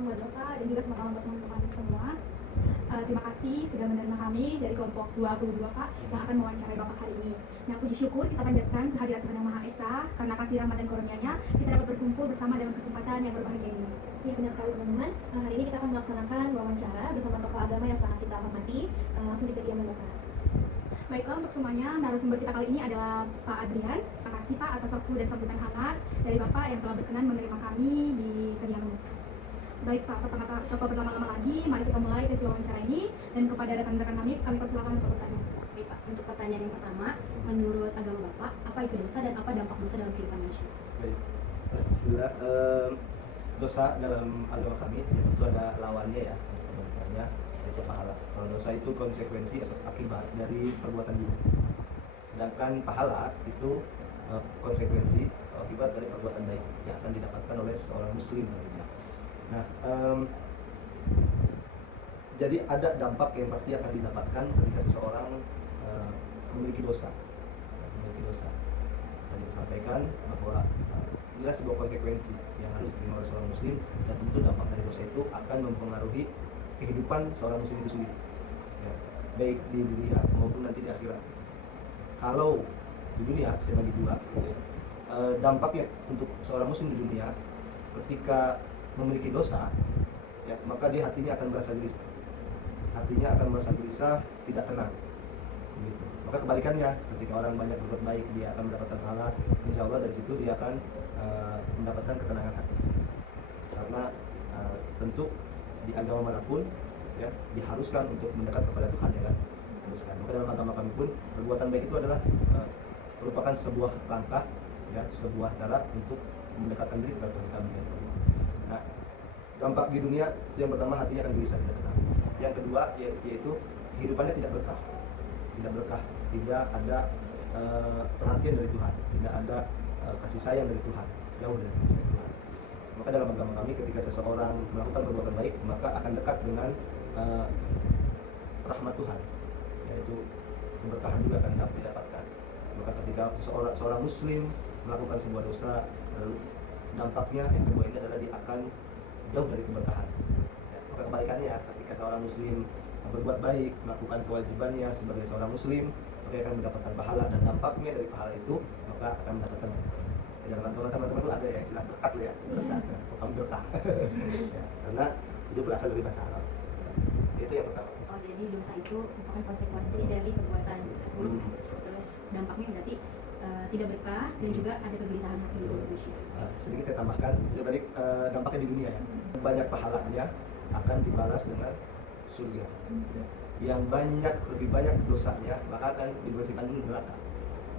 salam buat Bapak dan juga salam buat teman-teman semua. Terima kasih sudah menerima kami dari kelompok 22 Kak yang akan mewawancarai Bapak hari ini. Nah, puji syukur kita panjatkan kehadirat Tuhan Yang Maha Esa karena kasih rahmat dan karunia-Nya kita dapat berkumpul bersama dalam kesempatan yang berbahagia ini. Ya, benar sekali teman-teman. Hari ini kita akan melaksanakan wawancara bersama tokoh agama yang sangat kita hormati. Langsung ke diam Bapak. Baiklah, untuk semuanya, narasumber kita kali ini adalah Pak Adrian. Terima kasih Pak atas waktu dan sambutan hangat dari Bapak yang telah berkenan menerima kami di kediaman. Baik Pak, tanpa berlama-lama lagi, mari kita mulai sesi wawancara ini. Dan kepada rekan-rekan kami persilakan untuk bertanya. Baik Pak, untuk pertanyaan yang pertama, menurut agama Bapak, apa itu dosa dan apa dampak dosa dalam kehidupan manusia? Baik, bismillah. Dosa dalam agama kami itu ada lawannya ya, sebenarnya itu pahala. Kalau dosa itu konsekuensi atau akibat dari perbuatan buruk, sedangkan pahala itu konsekuensi atau akibat dari perbuatan baik yang akan didapatkan oleh seorang muslim nantinya. Nah, jadi ada dampak yang pasti akan didapatkan ketika seseorang memiliki dosa. Tadi disampaikan bahwa inilah sebuah konsekuensi yang harus diterima oleh seorang muslim, dan tentu dampak dari dosa itu akan mempengaruhi kehidupan seorang muslim itu sendiri, ya, baik di dunia maupun nanti di akhirat. Kalau di dunia saya bagi dua, ya, dampaknya untuk seorang muslim di dunia ketika memiliki dosa, ya, maka dia hatinya akan merasa gelisah, tidak tenang. Gitu. Maka kebalikannya, ketika orang banyak berbuat baik, dia akan mendapatkan pahala. Insya Allah dari situ dia akan mendapatkan ketenangan hati. Karena tentu di agama manapun, ya, diharuskan untuk mendekat kepada Tuhan, ya kan? Haruskan. Maka dalam agama kami pun perbuatan baik itu adalah merupakan sebuah langkah, ya, sebuah cara untuk mendekatkan diri kepada Tuhan kami. Ya. Nah, dampak di dunia yang pertama, hatinya akan gelisah, tidak tenang. Yang kedua yaitu kehidupannya tidak berkah, tidak ada perhatian dari Tuhan, tidak ada kasih sayang dari Tuhan, jauh dari kasih sayang Tuhan. Maka dalam agama kami ketika seseorang melakukan perbuatan baik, maka akan dekat dengan rahmat Tuhan, yaitu keberkahan juga akan didapatkan. Maka ketika seorang muslim melakukan sebuah dosa, lalu dampaknya yang kedua ini adalah dia akan jauh dari keberkahan. Ya, maka kebalikannya, ketika seorang muslim berbuat baik, melakukan kewajibannya sebagai seorang muslim, maka akan mendapatkan pahala, dan dampaknya dari pahala itu maka akan mendapatkan. Jangan teman-teman itu ada ya istilah berkat ya, kamu berkah. Ya, karena itu berasal dari bahasa Arab. Itu yang pertama. Oh, jadi dosa itu merupakan konsekuensi dari perbuatan buruk. Terus dampaknya berarti tidak berkah dan juga ada kegelisahan hati di manusia. Sedikit saya tambahkan, itu tadi dampaknya di dunia ya. Banyak pahalanya akan dibalas dengan surga. Ya. Yang lebih banyak dosanya maka akan dibersihkan dulu neraka.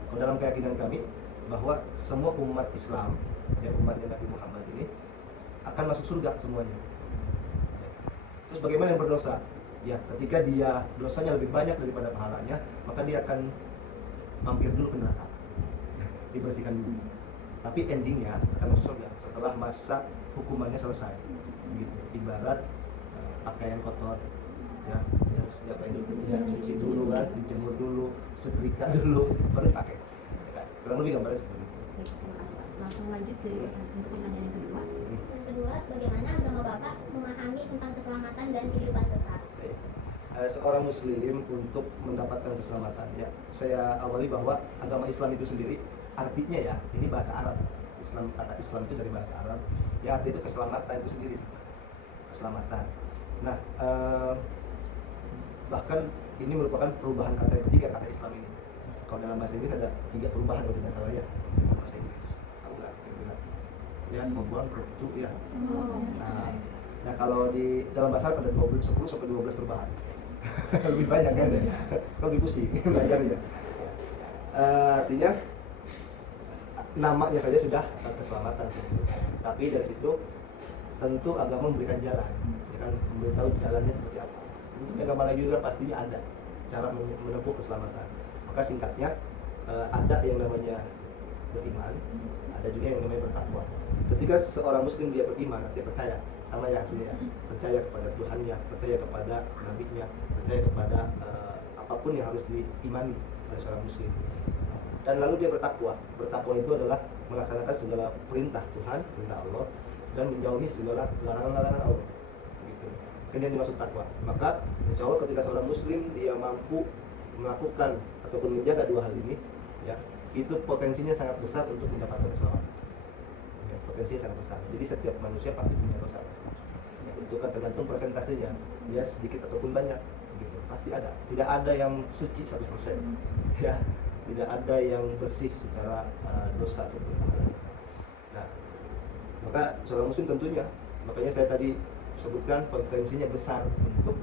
Kalau dalam keyakinan kami bahwa semua umat Islam, ya, umatnya Nabi Muhammad ini akan masuk surga semuanya. Ya. Terus bagaimana yang berdosa? Ya, ketika dia dosanya lebih banyak daripada pahalanya, maka dia akan mampir dulu ke neraka. Dibersihkan dulu. Tapi endingnya akan masuk surga setelah masa hukumannya selesai. Gitu. Ibarat pakaian kotor, ya, harus cuci dulu kan, dijemur dulu, setrika dulu, baru dipakai. Ya, kurang lebih gambarnya seperti itu. Baik, terima kasih Pak. Langsung lanjut untuk pertanyaan yang kedua. Yang kedua, bagaimana agama Bapak memahami tentang keselamatan dan kehidupan kekal? Seorang muslim untuk mendapatkan keselamatan, ya, saya awali bahwa agama Islam itu sendiri artinya, ya, ini bahasa Arab. Kata Islam itu dari bahasa Arab, ya, arti itu keselamatan itu sendiri, keselamatan. Nah, bahkan ini merupakan perubahan kata yang ketiga, kata Islam ini. Kalau dalam bahasa Inggris ada 3 perubahan kalau tidak salah, ya, bahasa Inggris. Tahu nggak? Ya, membuang produktu, ya. Nah, kalau di dalam bahasa Arab ada 10 sampai 12 perubahan. Lebih banyak kan? Lebih pusing belajarnya. Artinya namanya saja sudah keselamatan. Tapi dari situ tentu agama memberikan jalan, ya kan, memberitahu jalannya seperti apa. Untuk agama lain juga pastinya ada cara menempuh keselamatan. Maka singkatnya ada yang namanya beriman, ada juga yang namanya bertakwa. Ketika seorang muslim dia beriman, dia percaya, sama ya, artinya percaya kepada Tuhannya, percaya kepada nabinya, percaya kepada apapun yang harus diimani oleh seorang muslim. Dan lalu dia bertakwa. Bertakwa itu adalah melaksanakan segala perintah Tuhan, perintah Allah, dan menjauhi segala larangan-larangan Allah. Gitu. Kemudian dimaksud takwa. Maka insya Allah ketika seorang muslim dia mampu melakukan ataupun menjaga dua hal ini, ya, itu potensinya sangat besar untuk mendapatkan keselamatan. Ya, potensinya sangat besar. Jadi setiap manusia pasti punya dosa. Ya, itu kan tergantung persentasenya, ya sedikit ataupun banyak. Gitu. Pasti ada. Tidak ada yang suci 100%. Ya, tidak ada yang bersih secara dosa ataupun kesalahan. Nah, maka seorang muslim tentunya, makanya saya tadi sebutkan potensinya besar untuk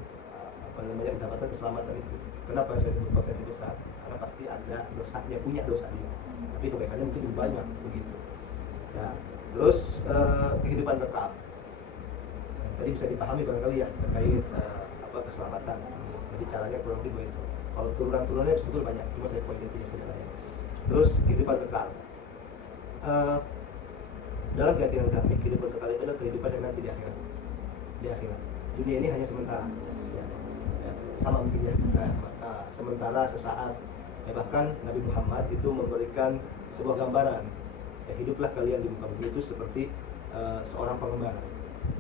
mendapatkan keselamatan itu. Kenapa saya sebut potensi besar? Karena pasti ada dosanya, punya dosa dia. Tapi kebaikannya mungkin lebih banyak begitu. Nah, terus kehidupan kekal. Tadi bisa dipahami barangkali ya terkait keselamatan. Jadi caranya kurang lebih begitu. Kalau turunan-turunannya sebetulnya banyak, cuma saya poin intinya saja ya. Terus kehidupan kekal. Dalam keyakinan kami, kehidupan kekal itu adalah kehidupan yang nanti di akhirat. Di akhirat. Dunia ini hanya sementara. Ya. Ya. Sama mungkin ya. Nah, sementara sesaat. Ya, bahkan Nabi Muhammad itu memberikan sebuah gambaran. Ya, hiduplah kalian di muka bumi itu seperti seorang pengembara.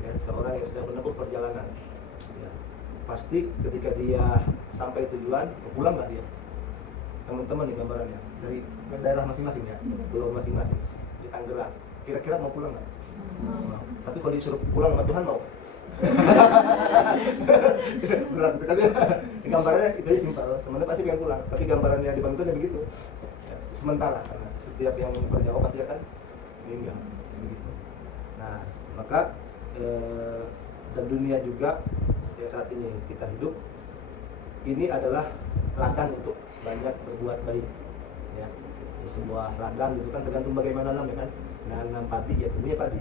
Ya, seorang yang sedang menempuh perjalanan. Ya. Pasti ketika dia sampai tujuan, pulang nggak dia? Teman-teman nih gambarannya dari daerah masing-masing ya, pulau masing-masing di Tangerang. Kira-kira mau pulang nggak? Tapi kalau disuruh pulang sama Tuhan mau? Berat kan ya? Gambarannya itu aja simpel. Teman-teman pasti pengen pulang, tapi gambarannya di Banten begitu. Ya, sementara karena setiap yang berjauh pasti akan meninggal. Begitu. Nah, maka dan dunia juga yang saat ini kita hidup ini adalah ladang untuk banyak berbuat baik, ya. Sebuah ladang itu kan tergantung bagaimana nanam, ya kan. Nanam padi ya tumbuhnya padi,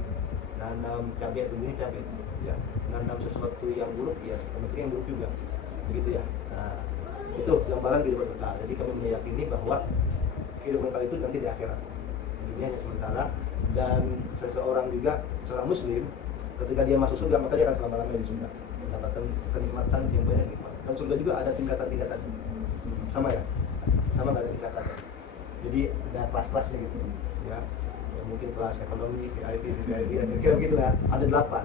nanam cabai ya tumbuhnya cabai, ya. Nanam sesuatu yang buruk ya kemungkinan yang buruk juga, begitu ya. Nah, itu gambaran kehidupan kekal. Jadi kami meyakini bahwa kehidupan kekal itu nanti di akhirat. Ini hanya sementara, dan seseorang juga, seorang muslim ketika dia masuk surga maka dia akan selama-lamanya di surga, mendapatkan kenikmatan yang banyak gitu. Dan surga juga ada tingkatan-tingkatan, sama ya, sama nggak ada tingkatan. Jadi ada kelas-kelasnya gitu, ya. Ya mungkin kelas ekonomi, VIP, kira-kira begitu ya. Ada 8.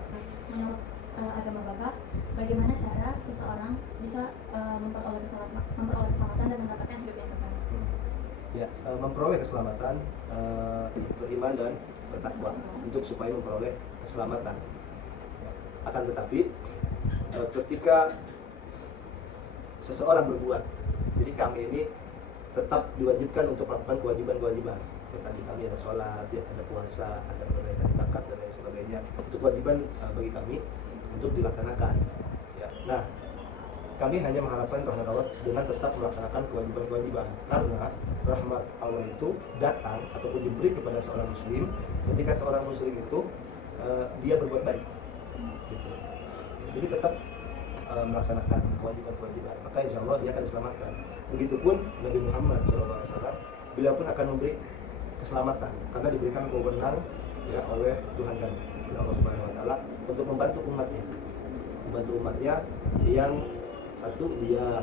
Menurut agama Bapak, bagaimana cara seseorang bisa memperoleh keselamatan dan mendapatkan hidup yang kekal? Ya, memperoleh keselamatan, beriman dan bertakwa untuk supaya memperoleh keselamatan. Akan tetapi ketika seseorang berbuat, jadi kami ini tetap diwajibkan untuk melakukan kewajiban-kewajiban. Tadi kami ada sholat, ya, ada puasa, ada menunaikan zakat dan lain sebagainya. Itu kewajiban bagi kami untuk dilaksanakan. Ya. Nah, kami hanya mengharapkan rahmat Allah dengan tetap melaksanakan kewajiban-kewajiban, karena rahmat Allah itu datang ataupun diberi kepada seorang muslim ketika seorang muslim itu dia berbuat baik. Gitu. Jadi tetap melaksanakan kewajiban-kewajiban, maka insya Allah dia akan diselamatkan. Begitupun Nabi Muhammad SAW, beliau pun akan memberi keselamatan karena diberikan wewenang ya oleh Tuhan kami, oleh Allah Subhanahu Wa Taala, untuk membantu umatnya yang satu dia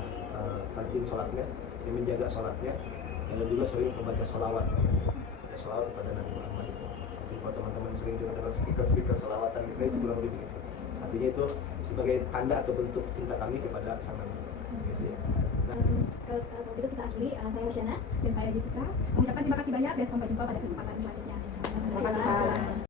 rajin sholatnya, dia menjaga sholatnya, dan juga sering membaca sholawat, ya, sholawat kepada Nabi Muhammad itu. Jadi kalau teman-teman sering juga dengar speaker sholawatan kita itu kurang lebih begitu. Artinya itu sebagai tanda atau bentuk cinta kami kepada sang Nabi. Gitu ya. Nah, kalau begitu kita akhiri, saya Oceana dan saya Jessica mengucapkan terima kasih banyak dan sampai jumpa pada kesempatan selanjutnya. Terima kasih.